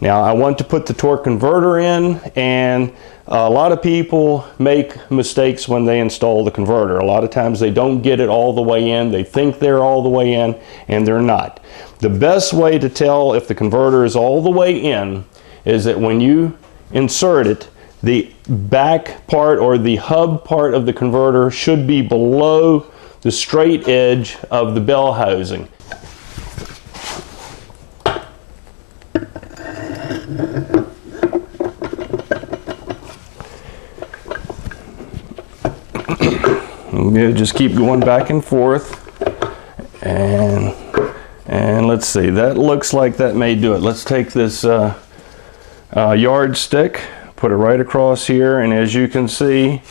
Now I want to put the torque converter in, and a lot of people make mistakes when they install the converter. A lot of times they don't get it all the way in. They think they're all the way in, and they're not. The best way to tell if the converter is all the way in is that when you insert it, the back part or the hub part of the converter should be below the straight edge of the bell housing. We'll just keep going back and forth, and let's see, that looks like that may do it. Let's take this yardstick, put it right across here, and as you can see,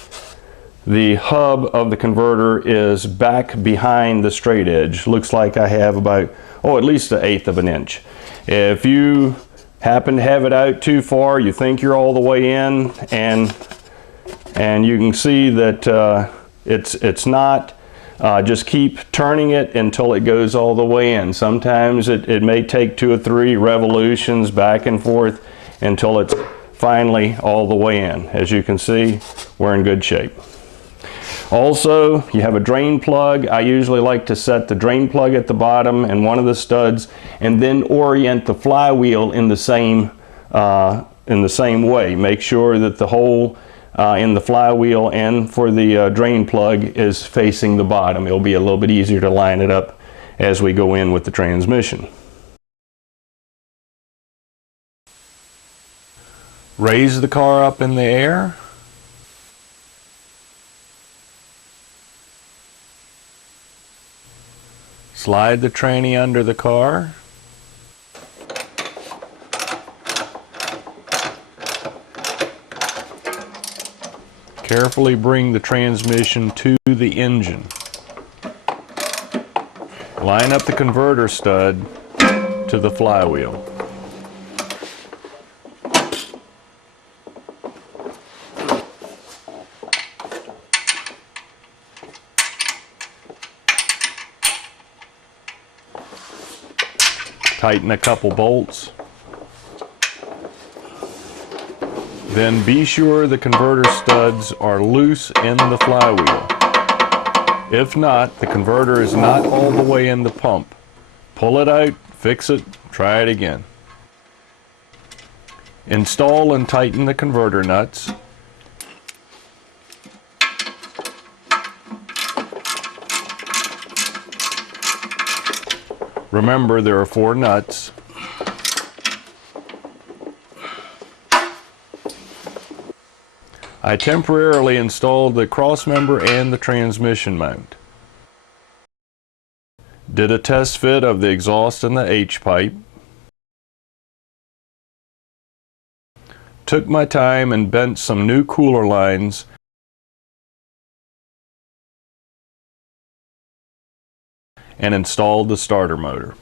the hub of the converter is back behind the straight edge. Looks like I have about, at least 1/8 of an inch. If you happen to have it out too far, you think you're all the way in, and you can see that it's not, just keep turning it until it goes all the way in. Sometimes it may take 2 or 3 revolutions back and forth until it's finally all the way in. As you can see, we're in good shape. Also, you have a drain plug. I usually like to set the drain plug at the bottom and one of the studs, and then orient the flywheel in the same way. Make sure that the hole in the flywheel and for the drain plug is facing the bottom. It'll be a little bit easier to line it up as we go in with the transmission. Raise the car up in the air. Slide the trainee under the car. Carefully bring the transmission to the engine. Line up the converter stud to the flywheel. Tighten a couple bolts. Then be sure the converter studs are loose in the flywheel. If not, the converter is not all the way in the pump. Pull it out, fix it, try it again. Install and tighten the converter nuts. Remember, there are 4 nuts. I temporarily installed the crossmember and the transmission mount. Did a test fit of the exhaust and the H-pipe. Took my time and bent some new cooler lines and installed the starter motor.